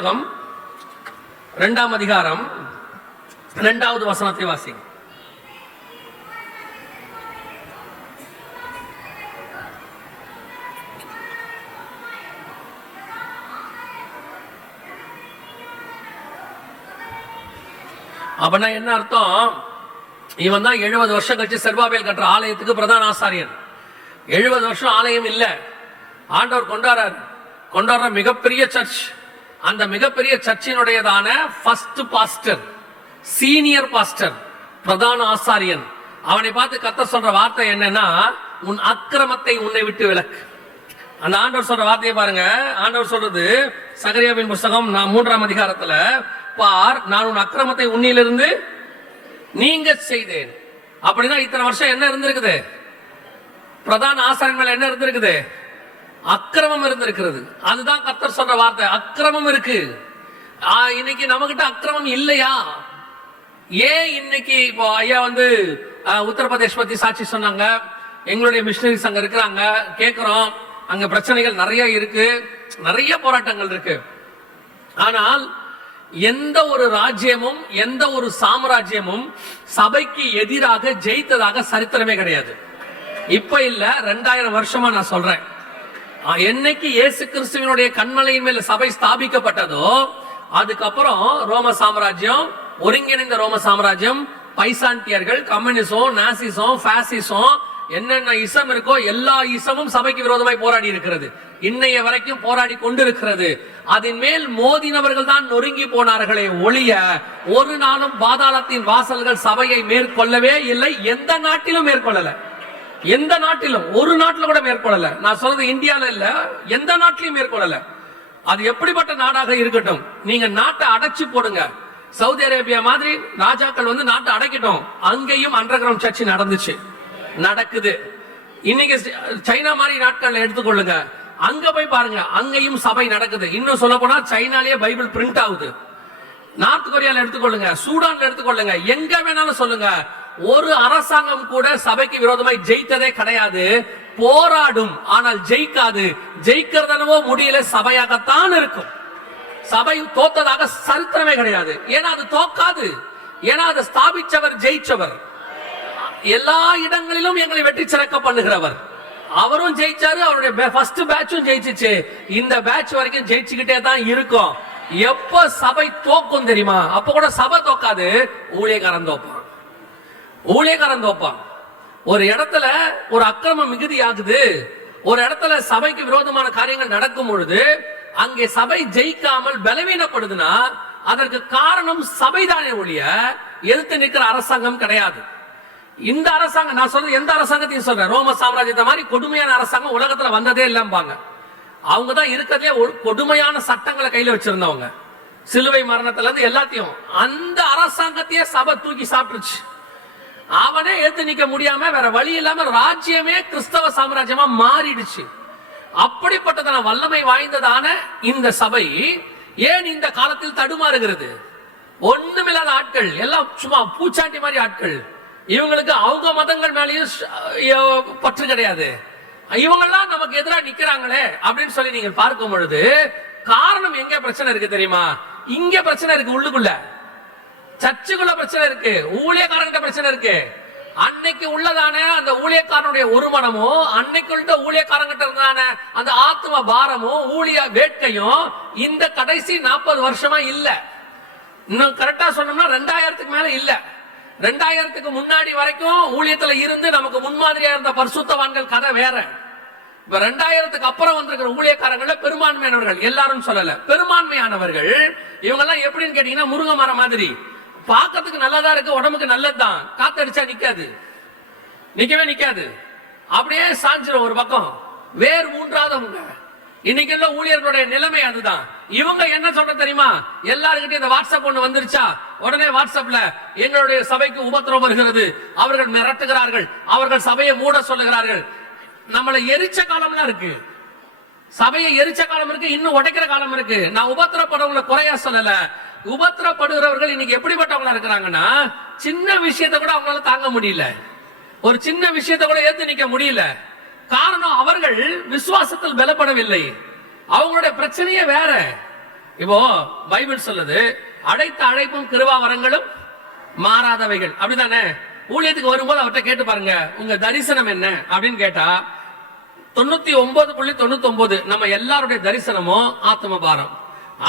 புஸ்தகம் 2ஆம் அதிகாரம் 2வது வசனத்தை வாசிங்க. அப்படின்னா என்ன அர்த்தம்? இவன் தான் 70 வருஷம் கழிச்சு செர்பாபேல் கட்டுற ஆலயத்துக்கு பிரதான ஆசாரியன். 70 வருஷம் ஆலயம் இல்ல, ஆண்டவர் கொண்டாடுற மிகப்பெரிய சர்ச். அந்த மிகப்பெரிய சர்ச்சினுடையதான ஃபர்ஸ்ட் பாஸ்டர், சீனியர் பாஸ்டர், பிரதான ஆசாரியன். அவனை பார்த்து கர்த்தர் சொல்ற வார்த்தை என்னன்னா, உன் அக்கிரமத்தை உன்னை விட்டு விலக்கு. அந்த ஆண்டவர் சொல்ற வார்த்தையை பாருங்க. ஆண்டவர் சொல்றது சகரியாவின் புஸ்தகம் 3ஆம் அதிகாரத்துல, பார், நான் உன் அக்கிரமத்தை உன்னிலிருந்து நீங்க செய்தேன். அப்படின்னா இத்தனை வருஷம் என்ன இருந்திருக்குது? பிரதான ஆசாரியர்கள் என்ன இருந்திருக்குது? அக்கிரமம் இருந்திருக்கிறது. அதுதான் கர்த்தர் சொல்ற வார்த்தை, அக்கிரமம் இருக்கு. இன்னைக்கு நம்மகிட்ட அக்கிரமம் இல்லையா? ஏன் இன்னைக்கு இப்போ ஐயா உத்தரப்பிரதேஷ் பத்தி சாட்சி சொன்னாங்க. எங்களுடைய மிஷனரிஸ் அங்க இருக்கிறாங்க, கேட்கிறோம். அங்க பிரச்சனைகள் நிறைய இருக்கு, நிறைய போராட்டங்கள் இருக்கு. ஆனால் எந்த ஒரு ராஜ்யமும் எந்த ஒரு சாம்ராஜ்யமும் சபைக்கு எதிராக ஜெயித்ததாக சரித்திரமே கிடையாது. இப்ப இல்ல, 2000 வருஷமா நான் சொல்றேன். என்னைக்கு இயேசு கிறிஸ்துவினுடைய கண்மலையின் மேல சபை ஸ்தாபிக்கப்பட்டதோ, அதுக்கப்புறம் ரோம சாம்ராஜ்யம், ஒருங்கிணைந்த ரோம சாம்ராஜ்யம், பைசாண்டியர்கள், கம்யூனிசம், நாசிசம், பாசிசம், என்னென்ன இசம் இருக்கோ எல்லா இசமும் சபைக்கு விரோதமாய் போராடி இருக்கிறது. இன்னைய வரைக்கும் போராடி கொண்டிருக்கிறது. அதன் மேல் மோதினவர்கள் தான் நொறுங்கி போனார்களே ஒழிய ஒரு நாளும் பாதாளத்தின் வாசல்கள் சபையை மேற்கொள்ளவே இல்லை. எந்த நாட்டிலும் மேற்கொள்ளல, எந்த நாட்டிலும், ஒரு நாட்டில கூட மேற்கொள்ளல. நான் சொல்றது இந்தியால இல்ல, எந்த நாட்டிலும் மேற்கொள்ளல. அது எப்படிப்பட்ட நாடாக இருக்கட்டும், நீங்க நாட்டை அடைச்சு போடுங்க. சவுதி அரேபியா மாதிரி ராஜாக்கள் நாட்டை அடைக்கட்டும், அங்கேயும் அண்டர் கிரவுண்ட் சர்ச் நடந்துச்சு, நடக்குது. இன்னைக்கு சைனா மாதிரி நாட்கள் எடுத்துக்கொள்ளுங்க, அங்க போய் பாருங்க, அங்கேயும் சபை நடக்குது. இன்னும் சொல்ல போனா சைனாலேயே பைபிள் பிரிண்ட் ஆகுது. நார்த் கொரியால எடுத்துக்கொள்ளுங்க, சூடான்ல எடுத்துக்கொள்ளுங்க, எங்க வேணாலும் சொல்லுங்க, ஒரு அரசாங்கம் கூட சபைக்கு விரோதமாய் ஜெயித்ததே கிடையாது. போராடும், ஆனால் ஜெயிக்காது. ஜெயிக்கிறதனவோ முடியல, சபையாகத்தான் இருக்கும். சபை தோத்ததாக சரித்திரமே கிடையாது. ஏன்னா அது தோக்காது. ஏன்னா அதை ஸ்தாபிச்சவர், ஜெயிச்சவர், எல்லா இடங்களிலும் எங்களை வெற்றி சிறக்க பண்ணுகிறவர். அவரும் ஜெயிச்சாரு, அவருடைய ஃபர்ஸ்ட் பேட்சும் ஜெயிச்சிச்சு. இந்த பேட்ச் வரைக்கும் ஜெயிச்சுக்கிட்டே தான் இருக்கும். எப்ப சபை தோக்கும் தெரியுமா? அப்ப கூட சபை தோக்காது, ஊழியக்காரன் தோப்பான். ஊழியக்காரன் தோப்பான். ஒரு இடத்துல ஒரு அக்கிரமம் மிகுதி ஆகுது, ஒரு இடத்துல சபைக்கு விரோதமான காரியங்கள் நடக்கும் பொழுது அங்கே சபை ஜெயிக்காமல் பலவீனப்படுதுன்னா அதற்கு காரணம் சபைதானே ஒழிய எதிர்த்து நிற்கிற அரசாங்கம் கிடையாது. இந்த அரசாங்கம், நான் சொல்றது எந்த அரசாங்கத்தையும் சொல்றேன், ரோம சாம்ராஜ்யத்தை மாதிரி கொடுமையான அரசாங்கம் உலகத்துல வந்ததே இல்லம்பாங்க. அவங்க தான் இருக்கிறதே கொடுமையான சட்டங்களை கையில வச்சிருந்தவங்க, சிலுவை மரணத்துல இருந்து எல்லாத்தையும். அந்த அரசாங்கத்தையே சபை தூக்கி சாப்பிட்டுருச்சு. அவனே ஏத்து நிக்க முடியாம வேற வழி இல்லாம ராஜ்யமே கிறிஸ்தவ சாம்ராஜ்யமா மாறிடுச்சு. அப்படிப்பட்டதான வல்லமை வாய்ந்ததான இந்த சபை ஏன் இந்த காலத்தில் தடுமாறுகிறது? ஒண்ணுமில்லாத ஆட்கள், எல்லாம் சும்மா பூச்சாண்டி மாதிரி ஆட்கள். இவங்களுக்கு அவங்க மதங்கள் மேலேயும் பற்று கிடையாது. இவங்கெல்லாம் நமக்கு எதிராக நிக்கிறாங்களே அப்படின்னு சொல்லி நீங்க பார்க்கும் பொழுது காரணம் எங்க பிரச்சனை இருக்கு தெரியுமா? இங்க பிரச்சனை இருக்கு, உள்ளுக்குள்ள சர்ச்சுக்குள்ள பிரச்சனை இருக்கு, ஊழியக்காரங்கிட்ட பிரச்சனை இருக்கு. அன்னைக்கு உள்ளதான அந்த ஊழியக்காரனுடைய ஒரு மனமோ, அன்னைக்கு உள்ள ஊழியக்காரங்கிட்ட இருந்தான அந்த ஆத்ம பாரமும் ஊழிய வேட்கையும் இந்த கடைசி 40 வருஷமா இல்ல. இன்னும் கரெக்டா சொன்னோம்னா 2000க்கு மேல இல்ல. 2000க்கு முன்னாடி வரைக்கும் ஊழியத்துல இருந்து நமக்கு முன்மாதிரியா இருந்த பரிசுத்தவான்கள் கதை வேற. இப்ப 2000க்கு அப்புறம் வந்திருக்கிற ஊழியக்காரங்கள பெரும்பான்மையானவர்கள், எல்லாரும் சொல்லல, பெரும்பான்மையானவர்கள் இவங்க எல்லாம் எப்படின்னு கேட்டீங்கன்னா முருங்கை மரம் மாதிரி. பார்க்கறதுக்கு நல்லதா இருக்கு, உடம்புக்கு நல்லதுதான், காத்தடிச்சா நிக்காது, நிக்கவே நிக்காது, அப்படியே சாஞ்சிரும் ஒரு பக்கம், வேர் ஊன்றாதவங்க. இன்னைக்கு உள்ள ஊழியர்களுடைய நிலைமை அதுதான். இவங்க என்ன சொல்ற தெரியுமா? எல்லாருக்கிட்டையும் இந்த வாட்ஸ்அப் ஒண்ணு வந்துருச்சா, உடனே வாட்ஸ்அப்ல எங்களுடைய சபைக்கு உபத்திரவம் வருகிறது, அவர்கள் மிரட்டுகிறார்கள், அவர்கள் சபையை மூட சொல்லுகிறார்கள். நம்மளை எரிச்ச காலம்லாம் இருக்கு, சபையை எரிச்ச காலம் இருக்கு, இன்னும் உடைக்கிற காலம் இருக்கு. நான் உபத்திரப்படுறவங்களை குறையா சொல்லல. உபத்திரப்படுகிறவர்கள் இன்னைக்கு எப்படிப்பட்டவங்களா இருக்கிறாங்கன்னா, சின்ன விஷயத்தை கூட அவங்களால தாங்க முடியல, ஒரு சின்ன விஷயத்தை கூட ஏத்து நிக்க முடியல. காரணம், அவர்கள் விசுவாசத்தில் பலப்படவில்லை. அவங்களுடைய பிரச்சனையே வேற. இப்போ பைபிள் சொல்லுது, அடைத்த அழைப்பும் கிருபா வரங்களும் மாறாதவைகள், அப்படிதானே? ஊழியத்துக்கு வரும்போது அவர்கிட்ட கேட்டு பாருங்க, உங்க தரிசனம் என்ன அப்படின்னு கேட்டா 99.99 நம்ம எல்லாருடைய தரிசனமும் ஆத்ம பாரம்.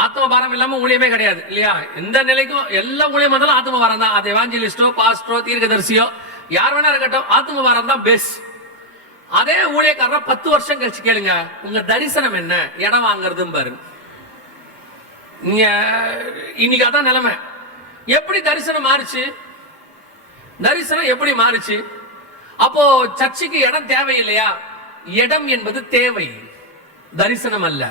ஆத்ம பாரம் இல்லாம ஊழியமே கிடையாது இல்லையா? எந்த நிலைக்கும் எல்லா ஊழியம் வந்தாலும் ஆத்ம பாரம் தான். அது எவாஞ்சலிஸ்டோ, பாஸ்டரோ, தீர்க்கதரிசியோ யார் வேணா இருக்கட்டும், ஆத்ம பாரம் தான் பேஸ். அதே ஊழியக்காரர் 10 வருஷம் கழிச்சு கேளுங்க, உங்க தரிசனம் என்ன, இடம் வாங்குறது பாரு. நீங்க இன்னைக்கு அதான் நிலைமை. எப்படி தரிசனம் மாறுச்சு? தரிசனம் எப்படி மாறுச்சு? அப்போ சர்ச்சுக்கு இடம் தேவையில்லையா? இடம் என்பது தேவை, தரிசனம் அல்ல.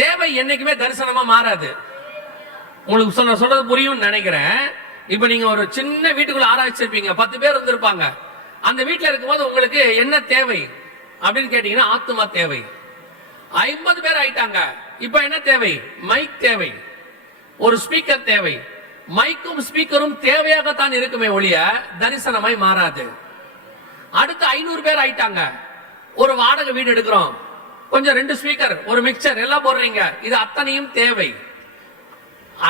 தேவை என்னைக்குமே தரிசனமா மாறாது. உங்களுக்கு சொல்றது புரியும் நினைக்கிறேன். இப்ப நீங்க ஒரு சின்ன வீட்டுக்குள்ள ஆராய்ச்சிருப்பீங்க, 10 பேர் இருந்திருப்பாங்க. அந்த வீட்டுல இருக்கும்போது உங்களுக்கு என்ன தேவை அப்படின்னு கேட்டீங்கன்னா ஆத்மா தேவை. 50 பேர் ஆயிட்டாங்க, இப்ப என்ன தேவை? மைக் தேவை, ஒரு ஸ்பீக்கர் தேவை. மைக்கும் ஸ்பீக்கரும் தேவையாகத்தான் இருக்குமே ஒழிய தரிசனமாய் மாறாது. அடுத்து 500 பேர் ஆயிட்டாங்க, ஒரு வாடகை வீடு எடுக்கிறோம், கொஞ்சம் 2 ஸ்பீக்கர், ஒரு மிக்சர் எல்லாம் போடுறீங்க, இது அத்தனையும் தேவை.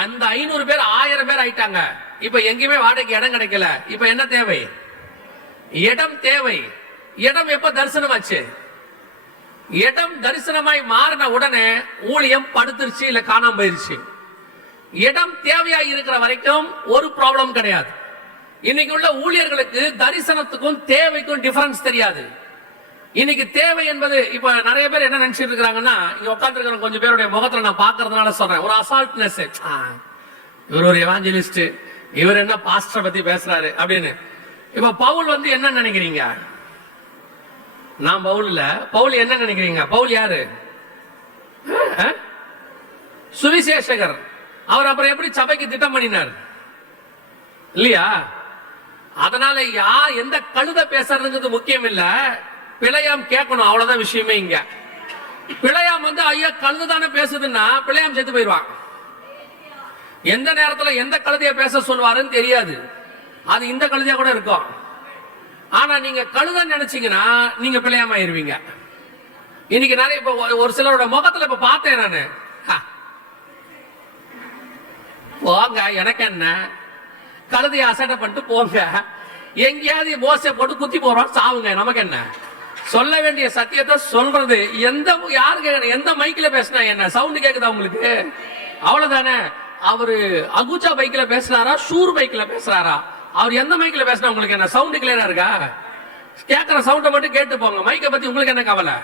அந்த 500 பேர் 1000 பேர் ஆயிட்டாங்க, இப்ப எங்கேயுமே வாடகைக்கு இடம் கிடைக்கல, இப்ப என்ன தேவை? இடம் தேவை. இடம் எப்ப தரிசனமாச்சு? இடம் தரிசனமாய் மாறின உடனே ஊழியம் படுத்துருச்சு, இல்ல காணாம போயிருச்சு. இடம் தேவையா இருக்கிற வரைக்கும் ஒரு ப்ராப்ளம் கிடையாது. இன்னைக்கு உள்ள ஊழியர்களுக்கு தரிசனத்துக்கும் தேவைக்கும் டிஃபரன்ஸ் தெரியாது. இன்னைக்கு தேவை என்பது, இப்ப நிறைய பேர் என்ன நினைச்சிட்டு இருக்காங்கன்னா, இங்க உட்கார்ந்து இருக்கிற கொஞ்சம் பேருடைய முகத்துல நான் பாக்குறதுனால சொல்றேன், ஒரு அசால்ட்னஸ். இவர் ஒரு எவாஞ்சலிஸ்ட், இவர் என்ன பாஸ்டர் பத்தி பேசுறாரு அப்படின்னு. இப்ப பவுல் என்ன நினைக்கிறீங்க? நான் பவுல் இல்ல, பவுல் என்ன நினைக்கிறீங்க? பவுல் யாரு? சுவிசேஷகர். அவர் அப்புறம் எப்படி சபைக்கு திட்டம் பண்ணினார் இல்லையா? அதனால யார் எந்த கழுத பேசுறதுங்கிறது முக்கியம் இல்ல, பிழையாம் கேட்கணும், அவ்வளவுதான் விஷயமே. இங்க பிழையாம் ஐயா கழுது தானே பேசுதுன்னா பிழையாம் செத்து போயிடுவான். எந்த நேரத்துல எந்த கழுதைய பேச சொல்வாருன்னு தெரியாது, அது இந்த கழுதையா கூட இருக்கும். ஆனா நீங்க கழுத நினைச்சீங்கன்னா நீங்க பிழையாமாயிருவீங்க. இன்னைக்கு நிறைய இப்ப ஒரு சிலரோட முகத்துல இப்ப பார்த்தேன் நானு, போங்க எனக்கு என்ன, கழுதைய அசட்டை பண்ணிட்டு போங்க, எங்கேயாவது மோசை போட்டு குத்தி போறோம், சாவுங்க, நமக்கு என்ன. சொல்ல வேண்டிய சத்தியத்தை சொல்றது. யாருக்கு எந்த மைக்ல பேசினா என்ன, சவுண்ட் கேக்குதா உங்களுக்கு? அவ்வளவுதானே. அவரு அகுச்சா பைக்ல பேசுறாரா, ஷூர் பைக்ல பேசுறாரா, அவர் எந்த மைக்ல பேசினா உங்களுக்கு என்ன? சவுண்ட் கிளியரா இருக்கா? கேட்கிற சவுண்ட மட்டும் கேட்டு போங்க, மைக்கை பத்தி உங்களுக்கு என்ன கவலை?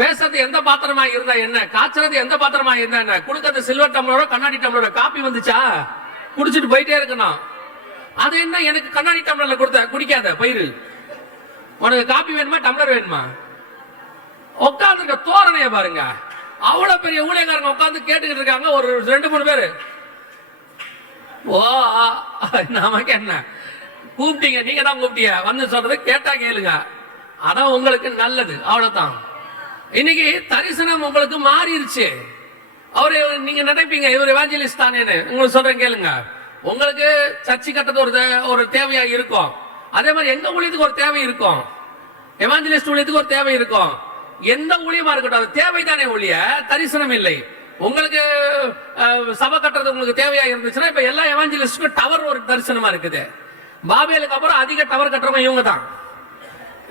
பேசுறது எந்த பாத்திரமா இருந்தா என்ன, காய்ச்சறது எந்த பாத்திரமா இருந்தா என்ன, குடுக்கறது சில்வர் டம்ளரோ கண்ணாடி டம்ளரோ, காப்பி வந்துச்சா குடிச்சிட்டு போயிட்டே இருக்கணும். அது என்ன, எனக்கு கண்ணாடி டம்ளர்ல கொடுத்த குடிக்காத பயிரு, உனக்கு காப்பி வேணுமா டம்ளர் வேணுமா? உட்கார்ந்து தோரணைய பாருங்க. அவ்வளவு பெரிய ஊழியக்காரங்க உட்கார்ந்து கேட்டுக்கிட்டு இருக்காங்க, ஒரு 2-3 பேரு. ஓ நமக்கு என்ன, கூப்பிட்டீங்க, நீங்க தான் கூப்பிட்டீங்க, வந்து சொல்றது கேட்டா கேளுங்க, அதான் உங்களுக்கு நல்லது, அவ்வளவுதான். இன்னைக்கு தரிசனம் உங்களுக்கு மாறிடுச்சு. அவரு நீங்க நினைப்பீங்க இவர் எவாஞ்சலிஸ்ட் தானே, உங்களுக்கு சொல்றேன் கேளுங்க. உங்களுக்கு சர்ச்சை கட்டது ஒரு தேவையா இருக்கும், அதே மாதிரி எங்க ஊழியத்துக்கு ஒரு தேவை இருக்கும், எவாஞ்சலிஸ்ட் ஊழியத்துக்கு ஒரு தேவை இருக்கும். எந்த ஊழியமா இருக்கட்டும், அது தேவை தானே ஒழிய தரிசனம் இல்லை. உங்களுக்கு சபை கட்டுறது உங்களுக்கு தேவையா இருந்துச்சுன்னா, இப்ப எல்லா எவாஞ்சலிஸ்டுக்கும் டவர் ஒரு தரிசனமா இருக்குது. பாபேலுக்கு அப்புறம் அதிக டவர் கட்டுறவங்க இவங்க தான்.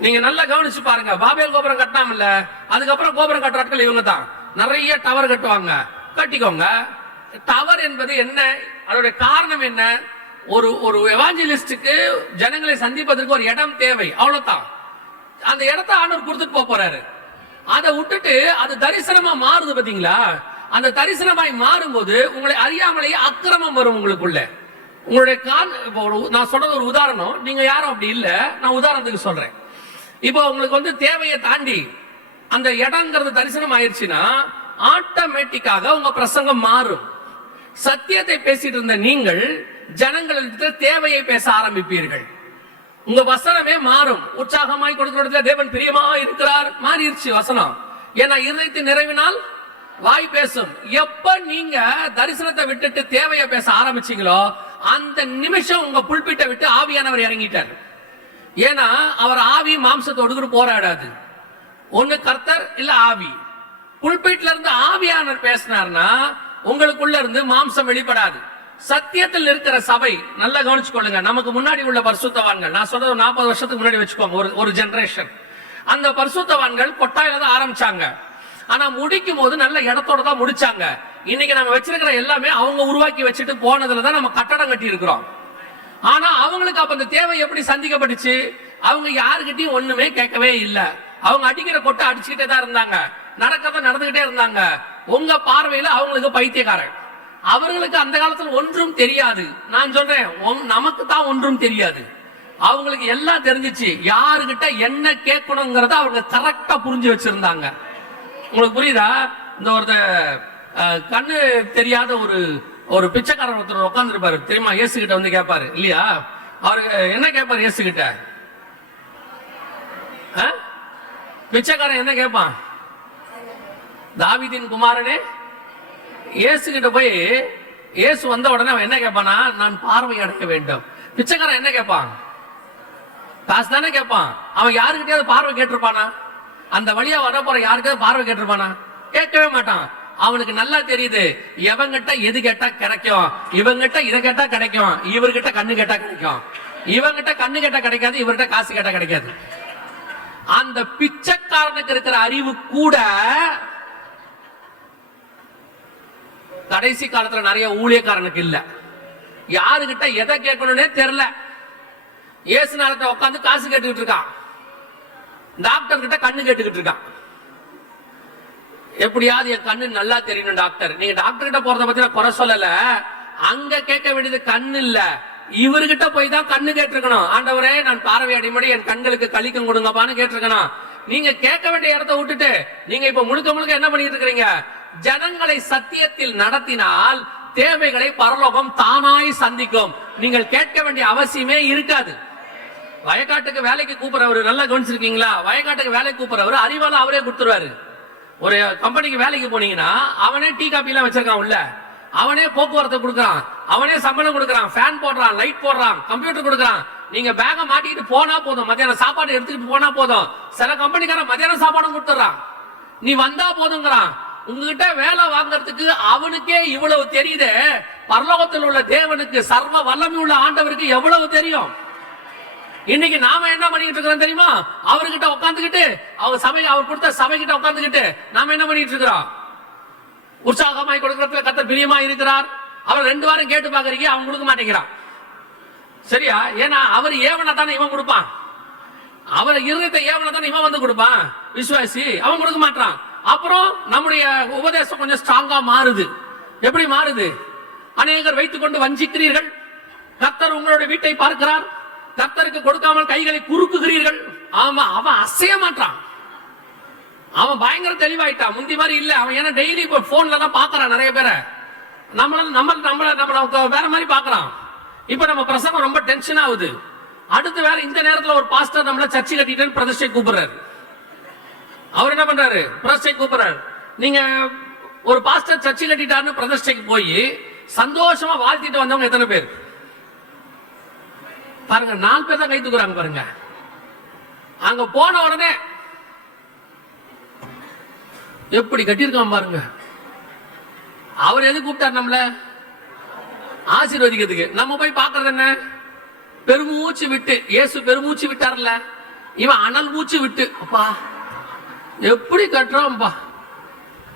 நீங்க நல்லா கவனிச்சு பாருங்க, பாபேல் கோபுரம் கட்டாம இல்ல, அதுக்கப்புறம் கோபுரம் கட்டுறாட்கள் இவங்க தான். நிறைய டவர் கட்டுவாங்க, கட்டிக்கோங்க. டவர் என்பது என்ன, அதோட காரணம் என்ன? ஒரு எவாஞ்சலிஸ்டுக்கு ஜனங்களை சந்திப்பதற்கு ஒரு இடம் தேவை, அவ்வளவுதான். அந்த இடத்தை ஆண்டவர் கொடுத்துட்டு போறாரு. அதை விட்டுட்டு அது தரிசனமா மாறுது பாத்தீங்களா? அந்த தரிசனமாய் மாறும்போது உங்களை அறியாமலேயே அக்கிரமம் வரும் உங்களுக்குள்ள. உங்களுடைய நான் சொல்றது ஒரு உதாரணம், நீங்க யாரும் அப்படி இல்ல, நான் உதாரணத்துக்கு சொல்றேன். இப்போ உங்களுக்கு தேவையை தாண்டி அந்த இடங்கிறது தரிசனம் ஆயிடுச்சுன்னா ஆட்டோமேட்டிக்காக உங்க பிரசங்கம் மாறும். சத்தியத்தை பேசிட்டு இருந்த நீங்கள் ஜனங்களுக்கு தேவையை பேச ஆரம்பிப்பீர்கள். உங்க வசனமே மாறும். உற்சாகமாய் கொடுக்கிற தேவன் பிரியமா இருக்கிறார் மாறிடுச்சு வசனம். ஏன்னா இருதயத்தின் நிறைவினால் வாய் பேசும். எப்ப நீங்க தரிசனத்தை விட்டுட்டு தேவையை பேச ஆரம்பிச்சீங்களோ அந்த நிமிஷம் உங்க புல்பிட்டை விட்டு ஆவியானவர் இறங்கிட்டார். ஏன்னா அவர் ஆவி மாம்சத்தோடு போராடாது. ஒண்ணு கர்த்தர் இல்ல ஆவி. புல்பீட்ல இருந்து ஆவியானவர் பேசினார்னா உங்களுக்குள்ள இருந்து மாம்சம் வெளிப்படாது. சத்தியத்தில் இருக்கிற சபை நல்லா கவனிச்சுக்கொள்ளுங்க. நமக்கு முன்னாடி உள்ள பரிசுத்தவான்கள், நான் சொல்றது 40 வருஷத்துக்கு முன்னாடி வச்சுக்கோங்க, ஒரு ஜெனரேஷன். அந்த பரிசுத்தவான்கள் கொட்டாயில தான் ஆரம்பிச்சாங்க. ஆனா முடிக்கும் போது நல்ல இடத்தோட தான் முடிச்சாங்க. இன்னைக்கு நம்ம வச்சிருக்கிற எல்லாமே அவங்க உருவாக்கி வச்சுட்டு போனதுலதான் நம்ம கட்டடம் கட்டி இருக்கிறோம். ஆனா அவங்களுக்கு அப்ப அந்த தேவை எப்படி சந்திக்கப்பட்டுச்சு? அவங்க யாருக்கிட்டையும் ஒண்ணுமே கேட்கவே இல்லை. அவங்க அடிக்கிற கொட்டை அடிச்சுக்கிட்டே தான் இருந்தாங்க, நடக்கிறத நடந்துகிட்டே இருந்தாங்க. உங்க பார்வையில அவங்களுக்கு பைத்தியக்காரன். அவர்களுக்கு அந்த காலத்துல ஒன்றும் தெரியாது. நான் சொல்றேன், நமக்கு தான் ஒன்றும் தெரியாது. அவங்களுக்கு எல்லாம் தெரிஞ்சிச்சு. யாருகிட்ட என்ன கேட்கணுங்கிறத அவங்க கரெக்டா புரிஞ்சு வச்சிருந்தாங்க. உங்களுக்கு புரியுதா? இந்த ஒரு கண்ணு தெரியாத ஒரு பிச்சைக்காரர் ஒருத்தர் உட்கார்ந்து இருப்பாரு தெரியுமா? இயேசு கிட்ட வந்து கேட்பாரு இல்லையா? அவருக்கு என்ன கேட்பாரு இயேசு கிட்ட? பிச்சைக்காரன் என்ன கேட்பான்? தாவீதின் குமாரனே. இயேசு கிட்ட போய் இயேசு வந்த உடனே அவன் என்ன கேட்பானா? நான் பார்வை அடைய வேண்டும். பிச்சைக்காரன் என்ன கேட்பான்? காசு தானே கேட்பான். அவன் யாருக்கிட்டையாவது பார்வை கேட்டிருப்பானா? அந்த வழியா வர போற யாருக்காவது பார்வை கேட்டிருப்பானா? கேட்கவே மாட்டான். அவனுக்கு நல்லா தெரியுது, எவங்கிட்ட எது கேட்டா கிடைக்கும், இவங்கிட்ட இதை கேட்டா கிடைக்கும், இவர்கிட்ட கண்ணு கேட்டா கிடைக்கும், இவங்கிட்ட கண்ணு கேட்டா கிடைக்காது, இவர்கிட்ட காசு கேட்டா கிடைக்காது. அந்த பிச்சைக்காரனுக்கு இருக்கிற அறிவு கூட கடைசி காலத்துல நிறைய ஊழியக்காரனுக்கு இல்ல. யாருகிட்ட எதை கேட்கணும்னே தெரியல. இயேசு நாளத்தை உட்காந்து காசு கேட்டுக்கிட்டு இருக்கான், டாக்டர் கிட்ட கண்ணு கேட்டுக்கிட்டு இருக்கான். எப்படியாவது என் கண்ணு நல்லா தெரியணும் டாக்டர். நீங்க டாக்டர் கிட்ட போறத பத்தி நான் குறை சொல்லல. அங்க கேட்க வேண்டியது கண்ணு இல்ல, இவர்கிட்ட போய் தான் கண்ணு கேட்டிருக்கணும். ஆண்டவரே, நான் பார்வை அடிமடி என் கண்களுக்கு கழிக்கம் கொடுங்கப்பான்னு கேட்டிருக்கணும். நீங்க கேட்க வேண்டிய இடத்தை விட்டுட்டு நீங்க இப்ப முழுக்க முழுக்க என்ன பண்ணிட்டு இருக்கிறீங்க? ஜனங்களை சத்தியத்தில் நடத்தினால் தேவைகளை பரலோகம் தானாய் சந்திக்கும். நீங்கள் கேட்க வேண்டிய அவசியமே இருக்காது. வயக்காட்டுக்கு வேலைக்கு கூப்பிடுறவர் நல்லா கவனிச்சிருக்கீங்களா? வயக்காட்டுக்கு வேலைக்கு கூப்பிடுறவர் அறிவால அவரே கொடுத்துருவாரு. ஒரு கம்பெனிக்கு வேலைக்கு போனீங்கன்னா அவனே டீ காபி எல்லாம் வச்சிருக்கான் உள்ள, அவனே போக்குவரத்து கொடுக்கறான், அவனே சம்பளம் கொடுக்கறான், ஃபேன் போடுறான், லைட் போடுறான், கம்ப்யூட்டர் கொடுக்கறான். நீங்க பேக மாட்டிக்கிட்டு போனா போதும், மத்தியானம் சாப்பாடு எடுத்துக்கிட்டு போனா போதும். சில கம்பெனிக்காரன் மத்தியானம் சாப்பாடும் கொடுத்துறான், நீ வந்தா போதுங்கிறான். உங்ககிட்ட வேலை வாங்கறதுக்கு அவனுக்கே இவ்வளவு தெரியுது. பரலோகத்தில் உள்ள தேவனுக்கு, சர்வ வல்லமை உள்ள ஆண்டவருக்கு எவ்வளவு தெரியும்? இன்னைக்கு நாம என்ன பண்ணிட்டு இருக்கிறோம் தெரியுமா? அவர்கிட்ட உட்காந்துக்கிட்டு, அவர் கொடுத்த சபை கிட்ட உட்காந்துக்கிட்டு நாம என்ன பண்ணிட்டு இருக்கிறோம்? உற்சாகமாய் கொடுக்கறதுல கர்த்தர் பிரியமா இருக்கிறார். அவர் 2 வாரம் கேட்டு பாக்குறீங்க, அவன் கொடுக்க மாட்டேங்கிறான். சரியா? ஏன்னா அவர் ஏவனை தானே இவன் கொடுப்பான், அவர் இருதயத்தை ஏவனை தானே இவன் வந்து கொடுப்பான். விசுவாசி அவன் கொடுக்க மாட்டான். அப்புறம் நம்முடைய உபதேசம் கொஞ்சம் ஸ்ட்ராங்கா மாறுது. எப்படி மாறுது? அநேகர் வைத்துக் கொண்டு வஞ்சிக்கிறீர்கள், கர்த்தர் உங்களுடைய வீட்டை பார்க்கிறார், கர்த்தருக்கு கொடுக்காமல் கைகளை குறுக்குகிறீர்கள். ஆமா, அவன் அசைய மாட்டான், அவன் பயங்கர தெளிவாயிட்டான். முந்தி மாதிரி இல்ல அவன். ஏன்னா டெய்லி இப்ப போன்ல எல்லாம் பாக்குறான் நிறைய பேரை, நம்மள வேற மாதிரி பாக்குறான். இப்ப நம்ம பிரசங்கம் ரொம்ப டென்ஷன் ஆகுது. அடுத்து வேற இந்த நேரத்துல ஒரு பாஸ்டர் நம்மள சர்ச்சை கட்டிட்டு பிரதிஷ்டை கூப்பிடுறாரு. அவர் என்ன பண்றாரு? பிரதிஷ்டை கூப்பிடுறாரு. நீங்க ஒரு பாஸ்டர் சர்ச்சை கட்டிட்டாருன்னு பிரதிஷ்டைக்கு போய் சந்தோஷமா வாழ்த்திட்டு வந்தவங்க எத்தனை பேர் பாருங்க? 4 பேர் தான் கை தூக்குறாங்க பாருங்க. அங்க போன உடனே எப்படி கட்டியிருக்கான் பாருங்க. அவர் எது கூப்பிட்டார்? நம்மள ஆசீர்வதிக்கிறதுக்கு. நம்ம போய் பாக்குறது என்ன? பெருமூச்சு விட்டு. இயேசு பெருமூச்சு விட்டார்ல, இவன் அனல் மூச்சு விட்டு. அப்பா எப்படி கட்டுறான்பா.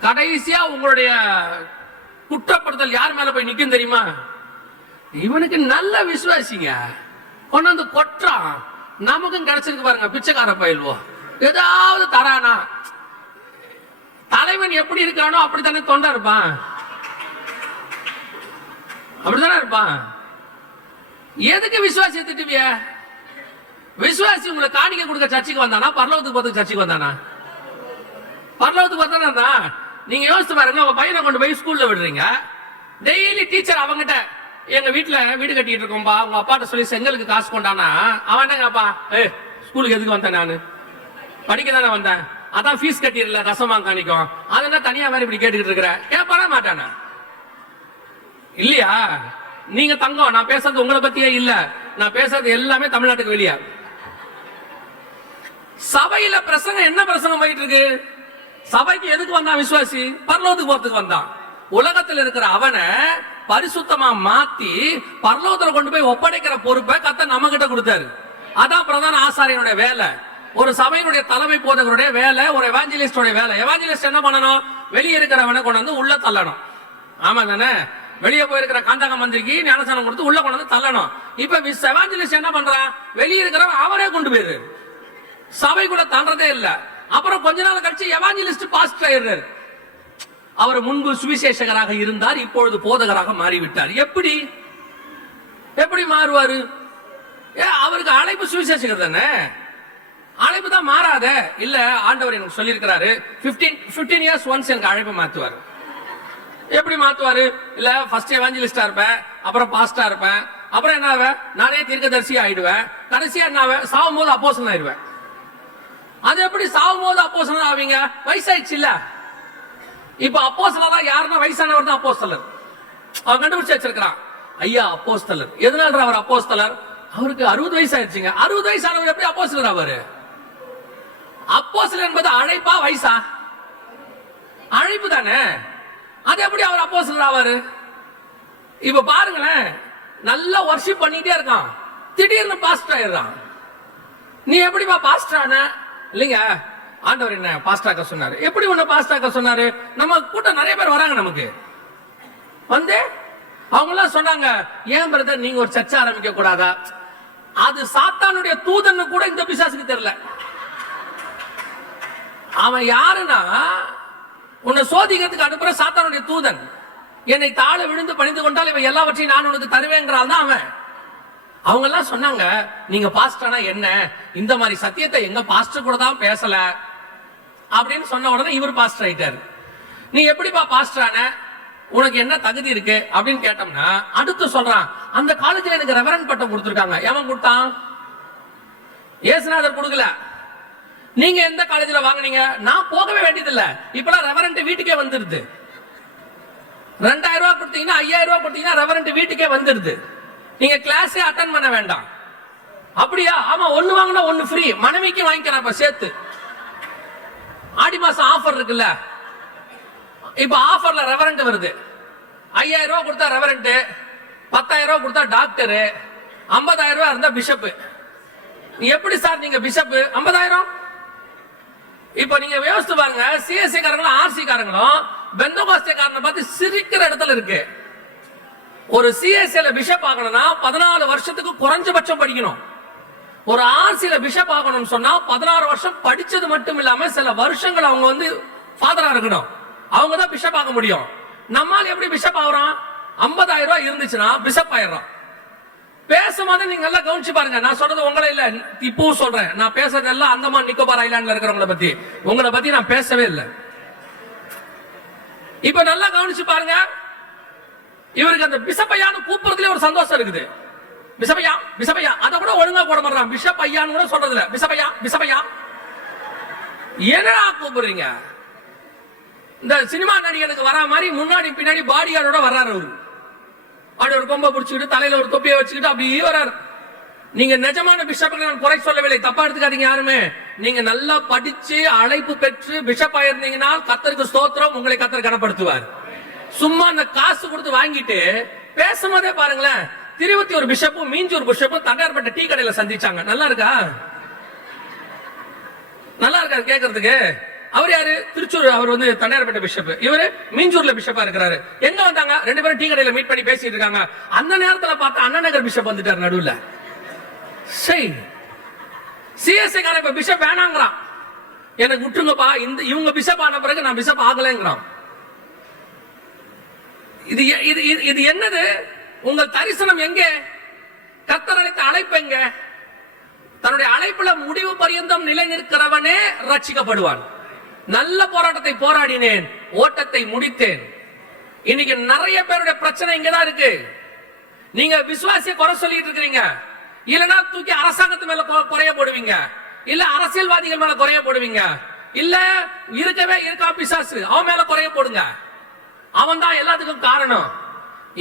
கடைசியா உங்களுடைய குற்றப்படுத்தல் யார் மேல போய் நிக்கும் தெரியுமா? இவனுக்கு நல்ல விசுவாசிங்க கொண்டாந்து கொட்டுறான். நமக்கும் கிடைச்சிருக்கு பாருங்க, பிச்சைக்கார பயில்வோ ஏதாவது தரானா. தலைவன் எப்படி இருக்கானோ அப்படித்தானே தொண்டா இருப்பான், அப்படித்தானே இருப்பான். எதுக்கு விசுவாசி திட்டுவிய? விசுவாசி உங்களை காணிக்க கொடுக்க சர்ச்சைக்கு வந்தானா, பரலோகத்துக்கு போறதுக்கு சர்ச்சைக்கு வந்தானா? பரலோகத்துக்கு வந்தானா? நீங்க யோசிச்சு பாருங்க. உங்க பையனை கொண்டு போய் ஸ்கூல்ல விடுறீங்க. டெய்லி டீச்சர் அவங்கிட்ட, எங்க வீட்டுல வீடு கட்டிட்டு இருக்கோம்பா, உங்க அப்பாட்ட சொல்லி செங்கலுக்கு காசு கொண்டானா, அவன் என்னங்கப்பா, ஸ்கூலுக்கு எதுக்கு வந்தேன்? நானு படிக்க தானே வந்தேன், அதான் ஃபீஸ் கட்டிடல, தசமாங்க காணிக்கும், அதெல்லாம் தனியா வேற இப்படி கேட்டுக்கிட்டு இருக்கிற. கேட்பானா மாட்டானா? இல்லையா? நீங்க தங்கம். நான் பேசுறது உங்களை பத்தியே இல்ல, நான் பேசுறது எல்லாமே தமிழ்நாட்டுக்கு வெளியா. சபையில பிரசங்கம் என்ன பிரசங்கம் போயிட்டு இருக்கு? சபைக்கு எதுக்கு வந்தான் விசுவாசி? பரலோகத்துக்கு போறதுக்கு வந்தான். உலகத்தில் இருக்கிற அவனை பரிசுத்தமா மாத்தி பரலோகத்துல கொண்டு போய் ஒப்படைக்கிற பொறுப்பை கர்த்தர் நம்ம கிட்ட கொடுத்தாரு. அதான் பிரதான ஆசாரியனுடைய வேலை, ஒரு சபையினுடைய தலைமை போதகருடைய வேலை, ஒரு எவாஞ்சலிஸ்டோட வேலை. எவாஞ்சலிஸ்ட் என்ன பண்ணணும்? வெளியே இருக்கிறவனை கொண்டு வந்து உள்ள தள்ளணும். ஆமா தானே? வெளியே போயிருக்கிற காந்தக மந்திரிக்கு ஞானஸ்தானம் கொடுத்து உள்ள கொண்டு வந்து தள்ளணும். இப்ப எவாஞ்சலிஸ்ட் என்ன பண்றான்? வெளியே இருக்கிறவன் அவரே கொண்டு போயிரு, சபை கூட தள்ளுறதே இல்ல. அப்புறம் கொஞ்ச நாள் கழிச்சு எவாஞ்சலிஸ்ட் பாஸ்டர் ஆயிடுறாரு. அவர் முன்பு சுவிசேஷகராக இருந்தார், இப்பொழுது போதகராக மாறிவிட்டார். எப்படி மாறுவாரு? அவருக்கு அழைப்பு சுவிசேஷகர் தானே, அழைப்பு தான் மாறாத. இல்ல, ஆண்டவர் எனக்கு சொல்லி இருக்கிறாரு 15 இயர்ஸ் ஒன்ஸ் எனக்கு அழைப்பு மாத்துவாரு. எப்படி மாத்துவாரு? இல்ல, ஃபர்ஸ்ட் எவாஞ்சலிஸ்டா இருப்பேன், அப்புறம் பாஸ்டா இருப்பேன், அப்புறம் என்ன ஆவேன்? நானே தீர்க்கதரிசி ஆயிடுவேன், கடைசியா என்ன ஆவேன்? சாவும் போது அப்போஸ்தலன் ஆயிடுவேன். அது எப்படி சாவும் போது அப்போஸ்தலன் ஆவீங்க? வயசாயிடுச்சு இல்ல. இப்ப அப்போஸ்தலர் யாருன்னா வயசானவர் தான் அப்போஸ்தலர். அவன் கண்டுபிடிச்சு வச்சிருக்கான், ஐயா அப்போஸ்தலர். எதனால அவர் அப்போஸ்தலர்? அவருக்கு 60 வயசு ஆயிடுச்சுங்க. 60 வயசானவர் எப்படி அப்போஸ்தலர் ஆவாரு? அப்போஸ்தலர் என்பது அழைப்பா வயசா? அழைப்பு தானே. அது எப்படி அவர் அப்போஸ்தலர் ஆவாரு? இப்ப பாருங்களேன், நல்லா வர்ஷிப் பண்ணிட்டே இருக்கான், திடீர்னு பாஸ்டர் ஆயிடுறான். நீ எப்படிப்பா பாஸ்டர் ஆன? இல்லைங்க, ஆண்டவர் என்ன பாஸ்டாக்க சொன்னாரு. எப்படி உன்ன பாஸ்டாக்க சொன்னாரு? நம்ம கூட்டம் நிறைய பேர் வராங்க, நமக்கு வந்து அவங்க எல்லாம் சொன்னாங்க, ஏன் பிரதர் நீங்க ஒரு சர்ச்சை ஆரம்பிக்க கூடாதா? அது சாத்தானுடைய தூதன்னு கூட இந்த பிசாசுக்கு தெரியல. அவன் யாருன்னா, உன்னை சோதிக்கிறதுக்கு அனுப்புற சாத்தானுடைய தூதன். என்னை தாழ விழுந்து பணிந்து கொண்டால் இவன் எல்லாவற்றையும் நான் உனக்கு தருவேங்கிறான் தான் அவன். அவங்க எல்லாம் சொன்னாங்க, நீங்க பாஸ்டர்னா என்ன, இந்த மாதிரி சத்தியத்தை எங்க பாஸ்டர் கூட தான் பேசல அப்படின்னு சொன்ன உடனே இவர் பாஸ்டர் ஆயிட்டாரு. நீ எப்படிப்பா பாஸ்டர் ஆன, உனக்கு என்ன தகுதி இருக்கு அப்படின்னு கேட்டோம்னா, அடுத்து சொல்றான், அந்த காலேஜ்ல எனக்கு ரெவரண்ட் பட்டம் கொடுத்திருக்காங்க. எவன் கொடுத்தான்? இயேசுநாதர் கொடுக்கல. நீங்க எந்த காலேஜ்ல வாங்குனீங்க? நான் போகவே வேண்டியதில்லை. இப்பெல்லாம் ரெவரண்ட் வீட்டுக்கே வந்துருது. 2000 ரூபாய் கொடுத்தீங்கன்னா 5000 ரூபாய் கொடுத்தீங்கன்னா ரெவரண்ட் வீட்டுக்கே வந்துருது. நீங்க கிளாஸே அட்டெண்ட் பண்ண வேண்டாம். அப்படியா? ஆமா, ஒண்ணு வாங்கினா ஒண்ணு ஃப்ரீ. மனைவிக்கு வாங்கிக்கிறேன் சேர்த்து. ஆடி மாசம் ஆஃபர் இருக்குல்ல, இப்ப ஆஃபர்ல ரெவரண்ட் வருது. 5000 ரூபாய் கொடுத்தா ரெவரண்ட், 10000 ரூபாய் கொடுத்தா டாக்டர், 50000 ரூபாய் இருந்தா பிஷப். எப்படி சார் நீங்க பிஷப் 50000? இப்ப நீங்க யோசிச்சு பாருங்க, சிஎஸ்சி காரங்களும் ஆர்சி காரங்களும் பெந்தகோஸ்தே காரனை பார்த்து சிரிக்கிற இடத்துல இருக்கு. ஒரு சிஎஸ்சில பிஷப் ஆகணும்னா 14 வருஷத்துக்கு குறைஞ்சபட்சம் படிக்கணும். ஒரு ஆர்சில பிஷப் ஆகணும்னு சொன்னா 16 வருஷம் படிச்சது மட்டும் இல்லாம சில வருஷங்கள் அவங்க வந்து ஃபாதரா இருக்கணும். அவங்க தான் பிஷப் ஆக முடியும். நம்மால எப்படி பிஷப் ஆகுறோம்? 50000 ரூபாய் இருந்துச்சுன்னா பிஷப் ஆயிடுறோம். பேசும்போது நீங்க எல்லாம் கவனிச்சு பாருங்க, நான் சொல்றது உங்களை இல்ல, இப்பவும் சொல்றேன். நான் பேசுறது எல்லாம் அந்தமான் நிக்கோபார் ஐலாண்ட்ல இருக்கிறவங்களை பத்தி, உங்களை பத்தி நான் பேசவே இல்லை. இப்ப நல்லா கவனிச்சு பாருங்க, இவருக்கு அந்த பிஷப்பையான்னு கூப்பிடுறதுல ஒரு சந்தோஷம் இருக்குது. பிஷப்பையா பிஷப்பையா அதை கூட ஒழுங்கா போட மாட்டான். பிஷப் ஐயான்னு கூட சொல்றது இல்ல, பிஷப்பையா பிஷப்பையா. என்னடா கூப்பிடுறீங்க? இந்த சினிமா நடிகனுக்கு வரா மாதிரி முன்னாடி பின்னாடி பாடிகார்டோட வர்றாரு அவரு. அப்படி ஒரு கொம்பை பிடிச்சிக்கிட்டு தலையில ஒரு தொப்பியை வச்சுக்கிட்டு அப்படியே வர்றாரு. நீங்க நிஜமான பிஷப்புக்கு நான் குறை சொல்லவில்லை, தப்பா எடுத்துக்காதீங்க யாருமே. நீங்க நல்லா படிச்சு அழைப்பு பெற்று பிஷப் ஆயிருந்தீங்கன்னா கர்த்தருக்கு ஸ்தோத்திரம், உங்களை கர்த்தர் கனப்படுத்துவார். சும்மா அந்த காசு கொடுத்து வாங்கிட்டு பேசும்போதே பாருங்களேன், திருவத்தியூர் பிஷப்பும் மீஞ்சூர் பிஷப்பும் தண்டார்பட்ட டீ கடையில சந்திச்சாங்க. நல்லா இருக்கா? நல்லா இருக்காரு கேட்கறதுக்கு. அவர் யாரு? திருச்சூர். அவர் வந்து தண்டார்பட்ட பிஷப், இவரு மீஞ்சூர்ல பிஷப்பா இருக்கிறாரு. எங்க வந்தாங்க? 2 பேரும் டீ கடையில மீட் பண்ணி பேசிட்டு இருக்காங்க. அந்த நேரத்துல பார்த்தா அண்ணா நகர் பிஷப் வந்துட்டார் நடுவுல. சிஎஸ்ஐ காரன் இப்ப பிஷப் வேணாங்கிறான். எனக்கு விட்டுருங்கப்பா, இந்த இவங்க பிஷப் ஆன பிறகு நான் பிஷப் ஆகலைங்கிறான். இது என்னது? உங்கள் தரிசனம் எங்கே? கர்த்தர் அழைத்த அழைப்பு எங்க? தன்னுடைய அழைப்புல முடிவு பரியந்தம் நிலை நிற்கிறவனே ரட்சிக்கப்படுவான். நல்ல போராட்டத்தை போராடினேன், ஓட்டத்தை முடித்தேன். இன்னைக்கு நிறைய பேருடைய பிரச்சனை இங்கதான் இருக்கு. நீங்க விசுவாசிய குறை சொல்லிட்டு இருக்கிறீங்க, இல்லனா தூக்கி அரசாங்கத்து மேல குறைய போடுவீங்க, இல்ல அரசியல்வாதிகள் மேல குறைய போடுவீங்க, இல்ல இருக்கவே இருக்கா பிசாசு அவன் மேல குறைய போடுங்க. அவன் தான் எல்லாத்துக்கும் காரணம்.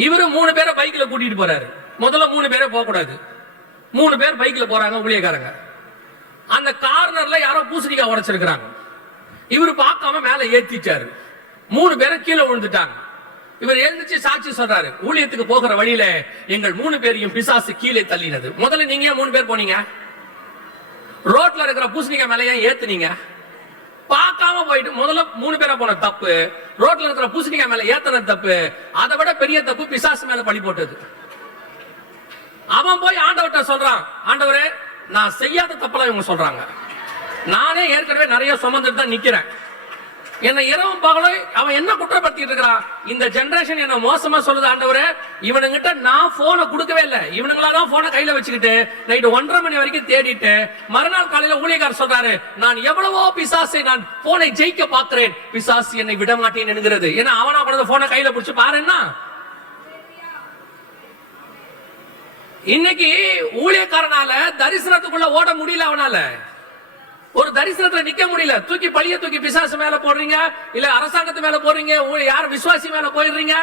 இவரு 3 பேரை பைக்ல கூட்டிட்டு போறாரு. முதல்ல 3 பேரை போக கூடாது. 3 பேர் பைக்ல போறாங்க ஊழியக்காரங்க. அந்த கார்னர்ல யாரோ பூசணிக்காய் உடைச்சிருக்காங்க. இவர் பார்க்காம மேல ஏத்திச்சாரு. 3 பேரும் கீழே விழுந்துட்டாங்க. இவர் எழுந்துச்சு சாட்சி சொல்றாரு, ஊழியத்துக்கு போகிற வழியில எங்கள் 3 பேரையும் பிசாசு கீழே தள்ளினது. முதல்ல நீங்க 3 பேர் போனீங்க, ரோட்ல இருக்கிற பூசணிக்காய் மேல ஏன் ஏத்துனீங்க? பார்க்காம போயிட்டு முதல்ல 3 பேரா போன தப்பு, ரோட்ல இருக்கிற பூசணிக்காய் மேல ஏத்தன தப்பு, அதை விட பெரிய தப்பு பிசாசு மேல பழி போட்டது. அவன் போய் ஆண்டவர்கிட்ட சொல்றான், ஆண்டவரே நான் செய்யாத தப்பெல்லாம் இவங்க சொல்றாங்க, நானே ஏற்கனவே நிறைய சுமந்துட்டு தான் நிக்கிறேன், என்ன இரவும் பகலும் அவன் என்ன குற்றப்படுத்திட்டு இருக்கிறான், இந்த ஜெனரேஷன் என்ன மோசமா சொல்லுது ஆண்டவரே, இவனுங்கிட்ட நான் போனை கொடுக்கவே இல்லை, இவனுங்களாதான் போனை கையில வச்சுக்கிட்டு நைட்டு 1:30 மணி வரைக்கும் தேடிட்டு மறுநாள் காலையில ஊழியக்காரர் சொல்றாரு, நான் எவ்வளவோ பிசாசை நான் போனை ஜெயிக்க பார்க்கிறேன், பிசாசு என்னை விட மாட்டேன் என்கிறது. ஏன்னா அவனா கொண்டு போனை கையில பிடிச்சு பாருன்னா. இன்னைக்கு ஊழியக்காரனால தரிசனத்துக்குள்ள ஓட முடியல, அவனால ஒரு தரிசனத்துல நிக்க முடியல. தூக்கி பழிய தூக்கி பிசாசு மேல போடுறீங்க, இல்ல அரசாங்கத்து மேல போடுறீங்க, யார் விசுவாசி மேல போயிடுறீங்க.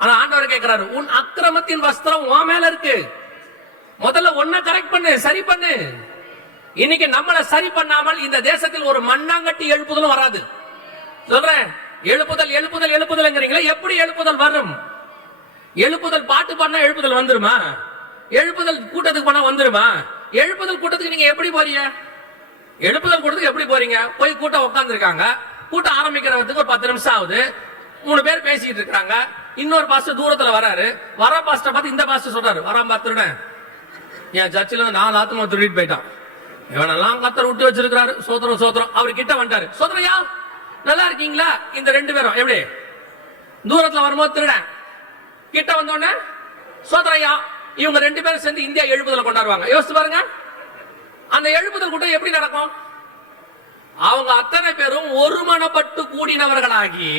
ஆனா ஆண்டவர் கேட்கிறாரு, உன் அக்கிரமத்தின் வஸ்திரம் உன் மேல இருக்கு, முதல்ல ஒன்ன கரெக்ட் பண்ணு, சரி பண்ணு. இன்னைக்கு நம்மளை சரி பண்ணாமல் இந்த தேசத்தில் ஒரு மண்ணாங்கட்டி எழுப்புதலும் வராது. சொல்றேன், எழுப்புதல் எழுப்புதல் எழுப்புதல்ங்கிறீங்களா, எப்படி எழுப்புதல் வரும்? எழுப்புதல் பாட்டு பாடினா எழுப்புதல் வந்துருமா? எழுப்புதல் கூட்டத்துக்கு போனா வந்துருமா? எழுப்புதல் கூட்டத்துக்கு நீங்க எப்படி போறீங்க? எழுப்புதல் கூட்டத்துக்கு எப்படி போறீங்க? போய் கூட்டம் உட்கார்ந்து இருக்காங்க, கூட்டம் ஆரம்பிக்கிறதுக்கு ஒரு 10 நிமிஷம் ஆகுது, 3 பேர் பேசிட்டு இருக்காங்க, இன்னொரு பாஸ்டர் தூரத்துல வராரு, வர பாஸ்டர் பார்த்து இந்த பாஸ்டர் சொல்றாரு, வராம பார்த்துருடேன், என் சர்ச்சில் 4 ஆத்மா திருடிட்டு போயிட்டான், இவனெல்லாம் கத்தர் விட்டு வச்சிருக்காரு, சோத்திரம் சோத்திரம். அவர் கிட்ட வந்துட்டாரு, சோத்திரையா நல்லா இருக்கீங்களா? இந்த 2 பேரும் எப்படி தூரத்துல வரும்போது திருடன், கிட்ட வந்தோடனே சோத்திரையா, இவங்க 2 பேரும் சேர்ந்து இந்தியா எழுப்புதலை கொண்டாடுவாங்க. யோசிச்சு பாருங்க, அந்த எழுப்புதல் கூட்டம் எப்படி நடக்கும்? அவங்க அத்தனை பேரும் ஒருமனப்பட்டு கூடினவர்களாகி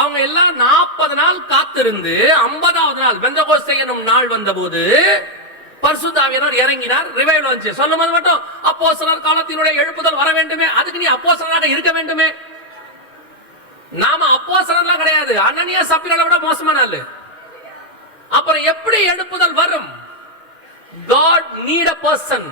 அவங்க எல்லாம் 40 நாள் காத்திருந்து 50வது நாள் பெந்தெகோஸ்தே எனும் நாள் வந்தபோது பரிசுத்த ஆவியானவர் இறங்கினார், ரிவைவல் வந்துச்சு. சொல்லும்போது மட்டும் அப்போஸ்தலர் காலத்தினுடைய எழுப்புதல் வர வேண்டுமே, அதுக்கு நீ அப்போஸ்தலனாக இருக்க வேண்டுமே. நாம அப்போஸ்தலன்லாம் கிடையாது, அனனியா சப்பீராவை விட மோசமான ஆளு. அப்புறம் எப்படி எழுப்புதல் வரும்? God need a person.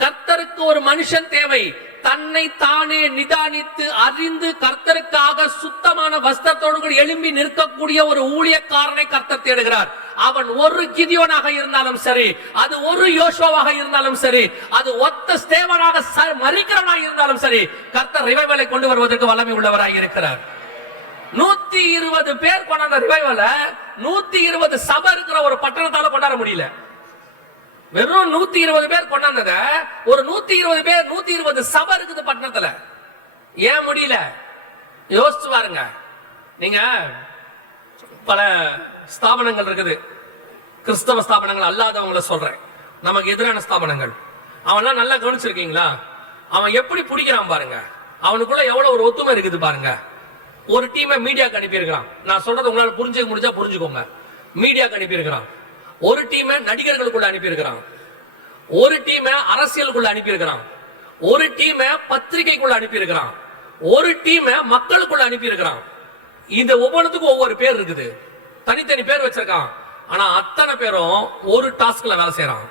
கர்த்தருக்கு ஒரு மனுஷன் தேவை. தன்னை தானே நிதானித்து அறிந்து கர்த்தருக்காக சுத்தமான வஸ்திரத்தோடு எழும்பி நிற்கக்கூடிய ஒரு ஊழியக்காரனை கர்த்தர் தேடுகிறார். அவன் ஒரு கிதியோனாக இருந்தாலும் சரி, அது ஒரு யோசுவாவாக இருந்தாலும் சரி, அது ஒத்த ஸ்தேவனாக மரிக்கிறவனாக இருந்தாலும் சரி, கர்த்தர் ரிவைவலை கொண்டு வருவதற்கு வல்லமை உள்ளவராக இருக்கிறார். 120 பேர் கொண்டாந்த ரிவைவல 120 சபை இருக்கிற ஒரு பட்டணத்தால கொண்டாட முடியல. வெறும் 120 பேர் கொண்டாந்தத ஒரு 120 பேர் 120 சபை இருக்குது பட்டணத்துல, ஏன் முடியல? யோசிச்சு பாருங்க. நீங்க பல ஸ்தாபனங்கள் இருக்குது, கிறிஸ்தவ ஸ்தாபனங்கள் அல்லாதவங்கள சொல்றேன், நமக்கு எதிரான ஸ்தாபனங்கள். அவன்லாம் நல்லா கவனிச்சிருக்கீங்களா? அவன் எப்படி பிடிக்கிறான் பாருங்க, அவனுக்குள்ள எவ்வளவு ஒரு ஒத்துமை இருக்குது பாருங்க. ஒரு டீமை மீடியாக்கு அனுப்பி இருக்கிறான், நான் சொல்றது உங்களால புரிஞ்சுக்க முடிஞ்சா புரிஞ்சுக்கோங்க. மீடியாக்கு அனுப்பி இருக்கிறான், ஒரு டீமை நடிகர்களுக்குள்ள அனுப்பி இருக்கிறான், ஒரு டீமை அரசியலுக்குள்ள அனுப்பி இருக்கிறான், ஒரு டீமை பத்திரிகைக்குள்ள அனுப்பி இருக்கிறான், ஒரு டீமை மக்களுக்குள்ள அனுப்பி இருக்கிறான். இந்த ஒவ்வொன்றுக்கும் ஒவ்வொரு பேர் இருக்குது, தனித்தனி பேர் வச்சிருக்கான். ஆனா அத்தனை பேரும் ஒரு டாஸ்க்ல வேலை செய்யறான்.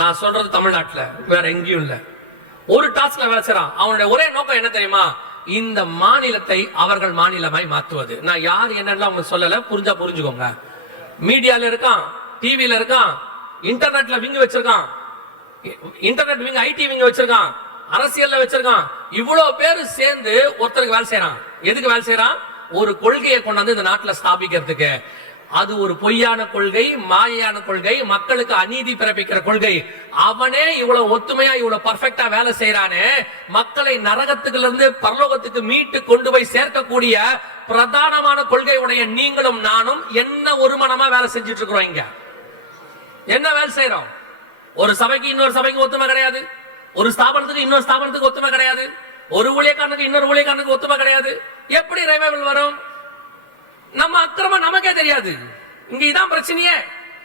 நான் சொல்றது தமிழ்நாட்டுல, வேற எங்கேயும் இல்ல. ஒரு டாஸ்க்ல வேலை செய்யறான். அவனுடைய ஒரே நோக்கம் என்ன தெரியுமா? இந்த மாநிலத்தை அவர்கள் மாநிலமாய் மாற்றுவது. நான் யார் என்னன்னு அவங்க சொல்லல, புரிஞ்சா புரிஞ்சுக்கோங்க. மீடியால இருக்கான், டிவில இருக்கான், இன்டர்நெட்ல விங்க வச்சிருக்கான், இன்டர்நெட் விங்க ஐடி விங்க வச்சிருக்கான், அரசியல்ல வச்சிருக்கான். இவ்வளவு பேரு சேர்ந்து ஒருத்தருக்கு வேலை செய்யறான். எதுக்கு வேலை செய்யறான்? ஒரு கொள்கையை கொண்டாந்து இந்த நாட்டுல ஸ்தாபிக்கிறதுக்கு. அது ஒரு பொய்யான கொள்கை, மாயான கொள்கை, மக்களுக்கு அநீதி பிறப்பிக்கிற கொள்கை. அவனே இவ்வளவு ஒத்துமையா இவ்வளவு பர்ஃபெக்டா வேலை செய்யறானே, மக்களை நரகத்துக்குள்ள இருந்து பரலோகத்துக்கு மீட்டு கொண்டு போய் சேர்க்கக்கூடிய பிரதானமான கொள்கை உடைய நீங்களும் நானும் என்ன ஒரு மனமா வேலை செஞ்சுட்டு இருக்கிறோம். இங்க என்ன வேலை செய்யறோம்? ஒரு சபைக்கு இன்னொரு சபைக்கு ஒத்துமை கிடையாது, ஒரு ஸ்தாபனத்துக்கு இன்னொரு ஸ்தாபனத்துக்கு ஒத்துமை கிடையாது, ஒரு ஊழியக்காரனுக்கு இன்னொரு ஊழியக்காரனுக்கு ஒத்துமை கிடையாது. எப்படி ரிவைவல் வரும்? நம்ம அக்கிரமம் நமக்கே தெரியாது. இங்க இதான் பிரச்சனையே.